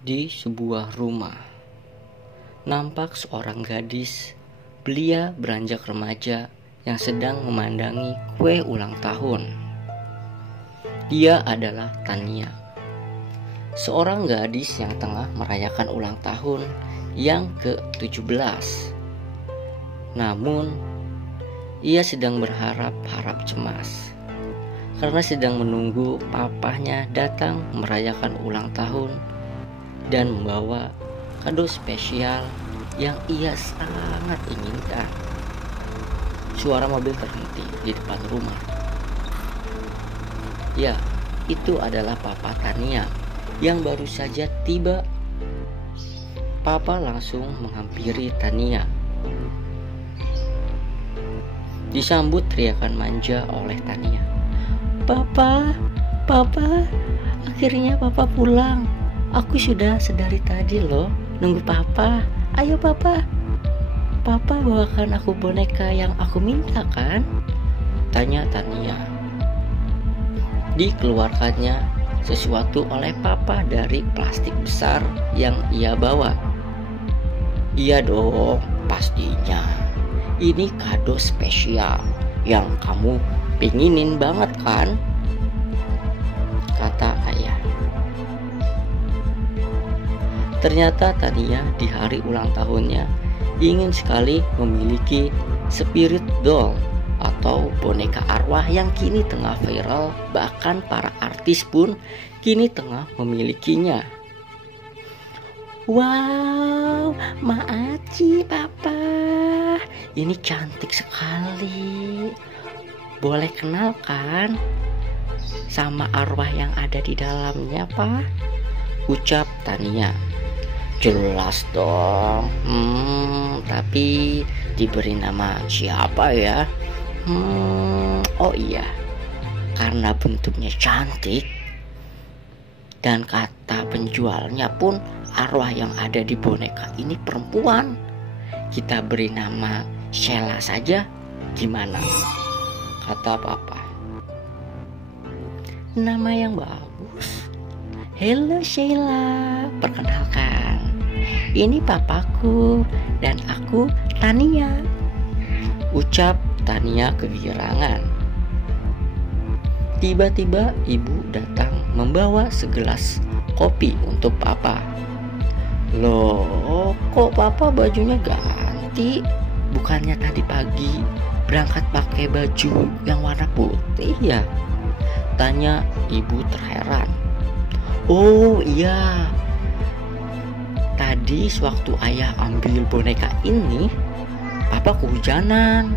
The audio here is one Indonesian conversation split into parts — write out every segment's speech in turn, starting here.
Di sebuah rumah, nampak seorang gadis belia beranjak remaja yang sedang memandangi kue ulang tahun. Dia adalah Tania, seorang gadis yang tengah merayakan ulang tahun yang ke-17. Namun, ia sedang berharap-harap cemas karena sedang menunggu papahnya datang merayakan ulang tahun dan membawa kado spesial yang ia sangat inginkan. Suara mobil terhenti di depan rumah. Ya, itu adalah Papa Tania yang baru saja tiba. Papa langsung menghampiri Tania. Disambut teriakan manja oleh Tania. Papa, akhirnya Papa pulang. Aku sudah sedari tadi loh nunggu Papa. Ayo Papa bawakan aku boneka yang aku minta kan? Tanya Tania. Dikeluarkannya sesuatu oleh Papa dari plastik besar yang ia bawa. Iya dong, pastinya. Ini kado spesial yang kamu pinginin banget kan? Kata ayah. Ternyata Tania di hari ulang tahunnya ingin sekali memiliki spirit doll atau boneka arwah yang kini tengah viral, bahkan para artis pun kini tengah memilikinya. Wow, Maaci Papa, ini cantik sekali. Boleh kenal kan sama arwah yang ada di dalamnya, Pak? Ucap Tania. Jelas dong. Tapi diberi nama siapa ya? Oh iya, karena bentuknya cantik dan kata penjualnya pun arwah yang ada di boneka ini perempuan. Kita beri nama Sheila saja, gimana? Kata Papa. Nama yang bagus. Halo Sheila, perkenalkan, ini papaku dan aku Tania. Ucap Tania kegirangan. Tiba-tiba ibu datang membawa segelas kopi untuk Papa. Loh, kok Papa bajunya ganti? Bukannya tadi pagi berangkat pakai baju yang warna putih ya? Tanya ibu terheran. Oh iya, tadi sewaktu ayah ambil boneka ini, Papa kehujanan.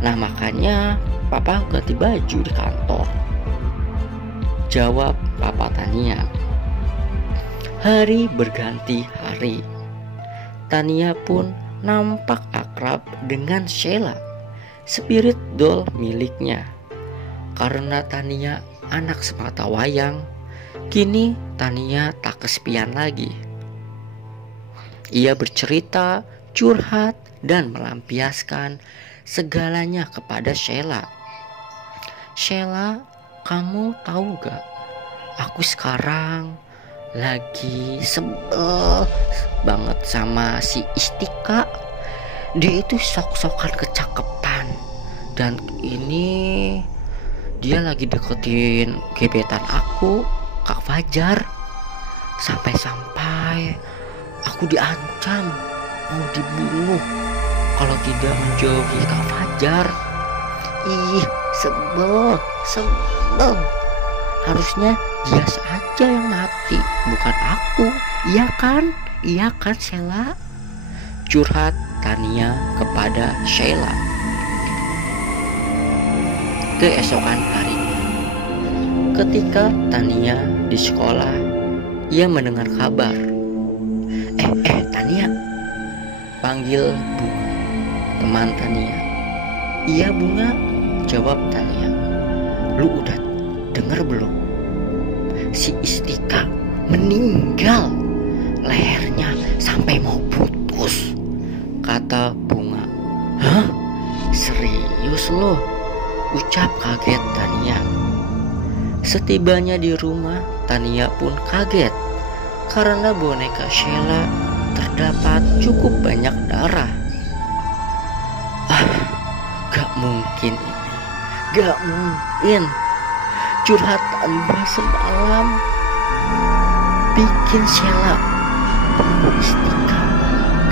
Nah makanya Papa ganti baju di kantor. Jawab Papa Tania. Hari berganti hari. Tania pun nampak akrab dengan Sheila, spirit doll miliknya. Karena Tania anak semata wayang, kini Tania tak kesepian lagi. Ia bercerita, curhat, dan melampiaskan segalanya kepada Sheila. Sheila, kamu tahu gak? Aku sekarang lagi sebel banget sama si Istika. Dia itu sok-sokan kecakapan. Dan ini dia lagi deketin gebetan aku, Kak Fajar. Sampai-sampai aku diancam mau dibunuh kalau tidak menjauhi Kak Fajar. Ih, sebel. Harusnya dia saja yang mati, bukan aku. Iya kan Sheila? Curhat Tania kepada Sheila. Keesokan harinya, ketika Tania di sekolah, ia mendengar kabar. Tania, panggil Bunga, teman Tania. Iya Bunga, jawab Tania. Lu udah denger belum? Si Istika meninggal, lehernya sampai mau putus, kata Bunga. Hah? Serius lo? Ucap kaget Tania. Setibanya di rumah, Tania pun kaget karena boneka Sheila terdapat cukup banyak darah. Gak mungkin ini, gak mungkin. Curhatan gue semalam bikin Sheila bunuh Istika.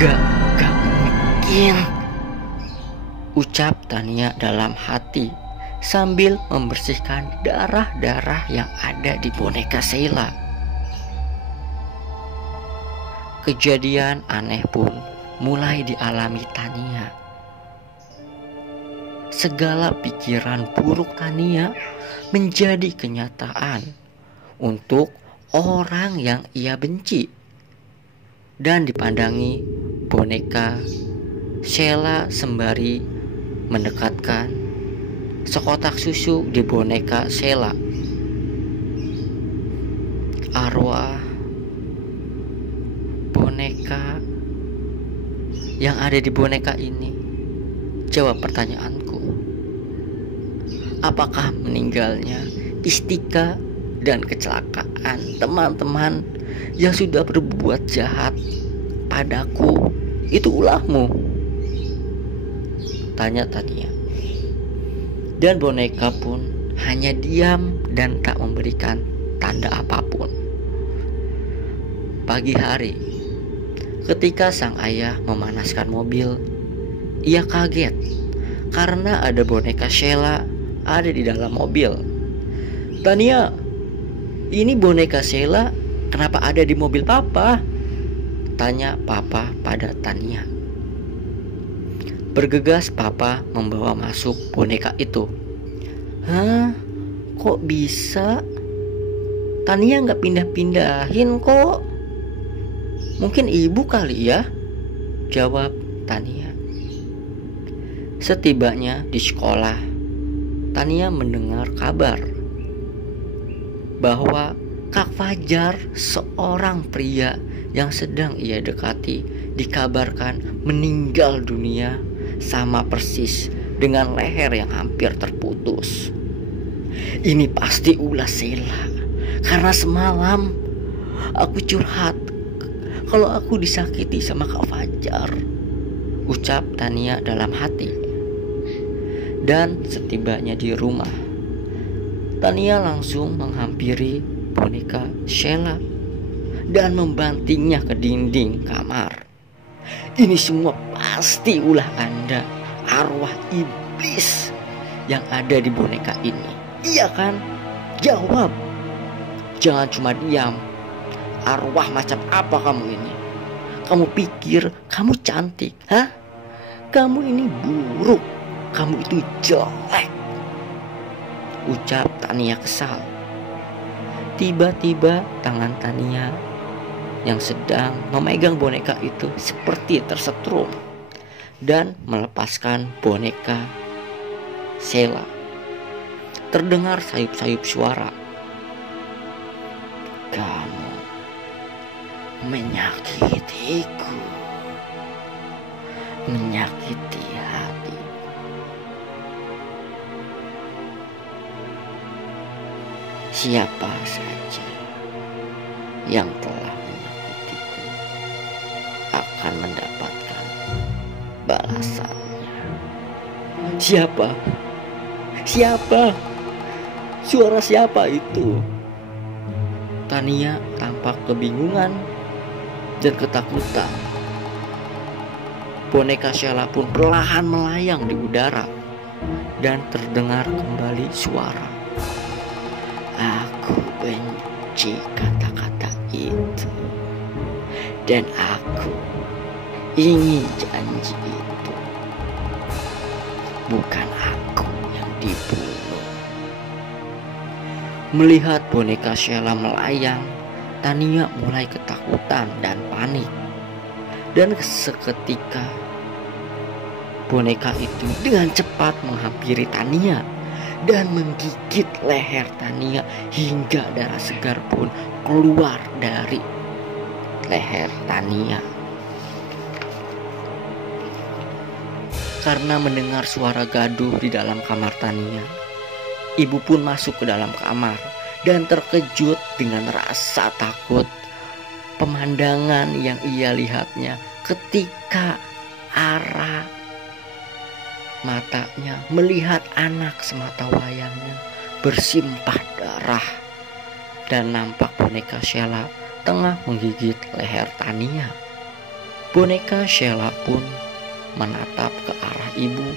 Gak mungkin, ucap Tania dalam hati sambil membersihkan darah-darah yang ada di boneka Sheila. Kejadian aneh pun mulai dialami Tania. Segala pikiran buruk Tania menjadi kenyataan untuk orang yang ia benci, dan dipandangi boneka Sheila sembari mendekatkan sekotak susu di boneka Sheila. Arwah boneka yang ada di boneka ini, jawab pertanyaanku. Apakah meninggalnya Istika dan kecelakaan teman-teman yang sudah berbuat jahat padaku itu ulahmu? Tanya Tania. Dan boneka pun hanya diam dan tak memberikan tanda apapun. Pagi hari, ketika sang ayah memanaskan mobil, ia kaget karena ada boneka Sheila ada di dalam mobil. Tania, ini boneka Sheila kenapa ada di mobil papa? Tanya papa pada Tania. Bergegas papa membawa masuk boneka itu. Hah? Kok bisa? Tania gak pindah-pindahin kok. Mungkin ibu kali ya, jawab Tania. Setibanya di sekolah, Tania mendengar kabar bahwa Kak Fajar, seorang pria yang sedang ia dekati, dikabarkan meninggal dunia sama persis dengan leher yang hampir terputus. Ini pasti ulah Sheila, karena semalam aku curhat kalau aku disakiti sama Kak Fajar, ucap Tania dalam hati. Dan setibanya di rumah, Tania langsung menghampiri boneka Sheila dan membantingnya ke dinding kamar. Ini semua pasti ulah Anda, arwah iblis yang ada di boneka ini. Iya kan? Jawab. Jangan cuma diam. Arwah macam apa kamu ini? Kamu pikir kamu cantik? Hah? Kamu ini buruk. Kamu itu jelek, ucap Tania kesal. Tiba-tiba tangan Tania yang sedang memegang boneka itu seperti tersetrum dan melepaskan boneka Sheila. Terdengar sayup-sayup suara. Kamu menyakitiku, menyakiti hati. Siapa saja yang telah menyakitiku akan mendapatkan balasannya. Siapa? Siapa? Suara siapa itu? Tania tampak kebingungan dan ketakutan. Boneka Sheila pun perlahan melayang di udara dan terdengar kembali suara. Aku benci kata-kata itu, dan aku ingin janji itu. Bukan aku yang dibunuh. Melihat boneka Sheila melayang, Tania mulai ketakutan dan panik. Dan seketika boneka itu dengan cepat menghampiri Tania dan menggigit leher Tania hingga darah segar pun keluar dari leher Tania. Karena mendengar suara gaduh di dalam kamar Tania, ibu pun masuk ke dalam kamar dan terkejut dengan rasa takut pemandangan yang ia lihatnya ketika arah matanya melihat anak sematawayangnya bersimpah darah dan nampak boneka Sheila tengah menggigit leher Tania. Boneka Sheila pun menatap ke arah ibu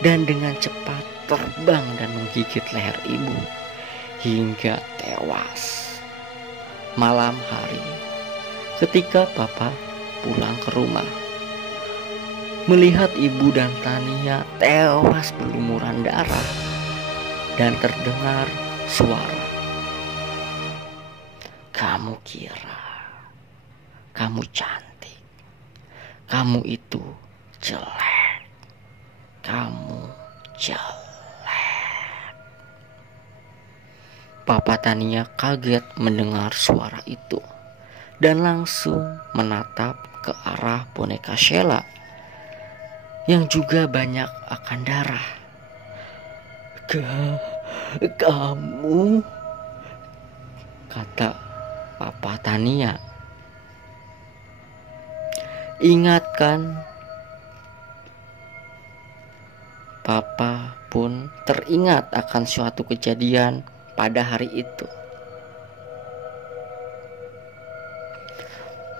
dan dengan cepat terbang dan menggigit leher ibu hingga tewas. Malam hari, ketika papa pulang ke rumah, melihat ibu dan Tania tewas berlumuran darah dan terdengar suara, "Kamu kira kamu cantik, kamu itu jelek, kamu jelek." Papa Tania kaget mendengar suara itu dan langsung menatap ke arah boneka Sheila yang juga banyak akan darah. Kamu, kata Papa Tania. Ingatkan, Papa pun teringat akan suatu kejadian pada hari itu.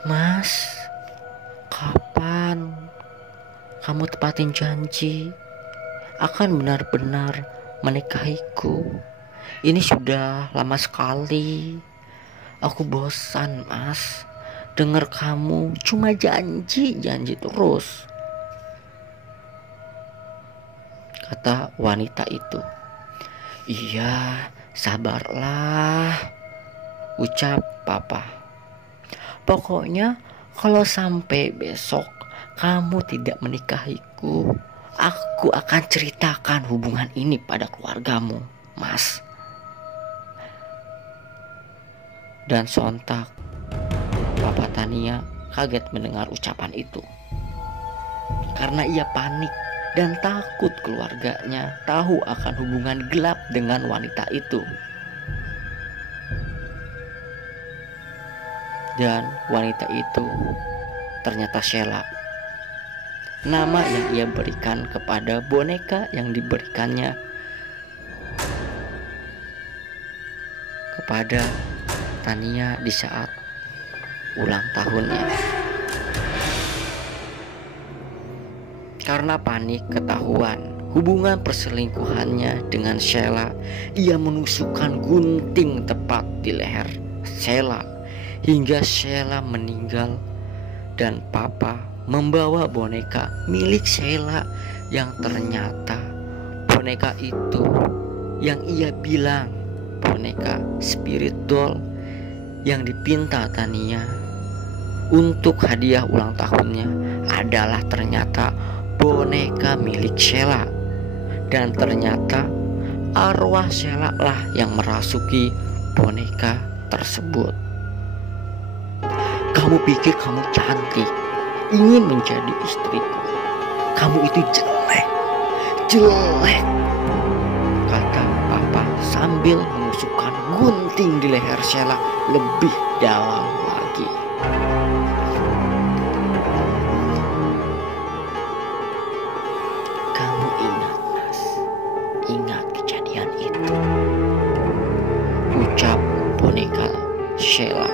"Mas, kapan kamu tepatin janji akan benar-benar menikahiku? Ini sudah lama sekali. Aku bosan, Mas, dengar kamu cuma janji terus," kata wanita itu. "Iya, sabarlah," ucap Papa. "Pokoknya kalau sampai besok kamu tidak menikahiku, aku akan ceritakan hubungan ini pada keluargamu, Mas." Dan sontak Papa Tania kaget mendengar ucapan itu, karena ia panik dan takut keluarganya tahu akan hubungan gelap dengan wanita itu. Dan wanita itu ternyata Sheila, nama yang ia berikan kepada boneka yang diberikannya kepada Tania di saat ulang tahunnya. Karena panik ketahuan hubungan perselingkuhannya dengan Sheila, ia menusukkan gunting tepat di leher Sheila hingga Sheila meninggal. Dan Papa membawa boneka milik Sheila yang ternyata boneka itu yang ia bilang boneka spirit doll yang dipinta Tania untuk hadiah ulang tahunnya adalah ternyata boneka milik Sheila. Dan ternyata arwah Sheila lah yang merasuki boneka tersebut. "Kamu pikir kamu cantik, ingin menjadi istriku? Kamu itu jelek, kata Papa sambil menusukkan gunting di leher Sheila lebih dalam lagi. "Kamu ingat, Mas, ingat kejadian itu," ucap boneka Sheila.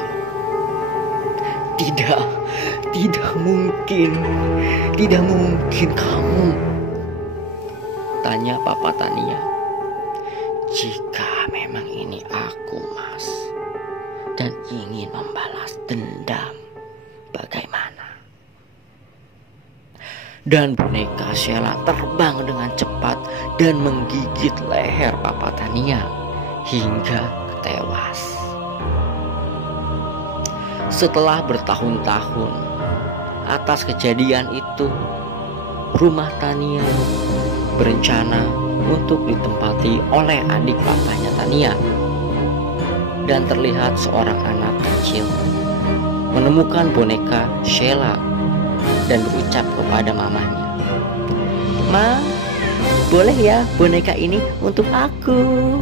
Tidak mungkin kamu," tanya Papa Tania. "Jika memang ini aku, Mas, dan ingin membalas dendam, bagaimana?" Dan boneka Sheila terbang dengan cepat dan menggigit leher Papa Tania hingga tewas. Setelah bertahun-tahun atas kejadian itu, rumah Tania berencana untuk ditempati oleh adik papanya Tania. Dan terlihat seorang anak kecil menemukan boneka Sheila dan berucap kepada mamanya, "Ma, boleh ya boneka ini untuk aku?"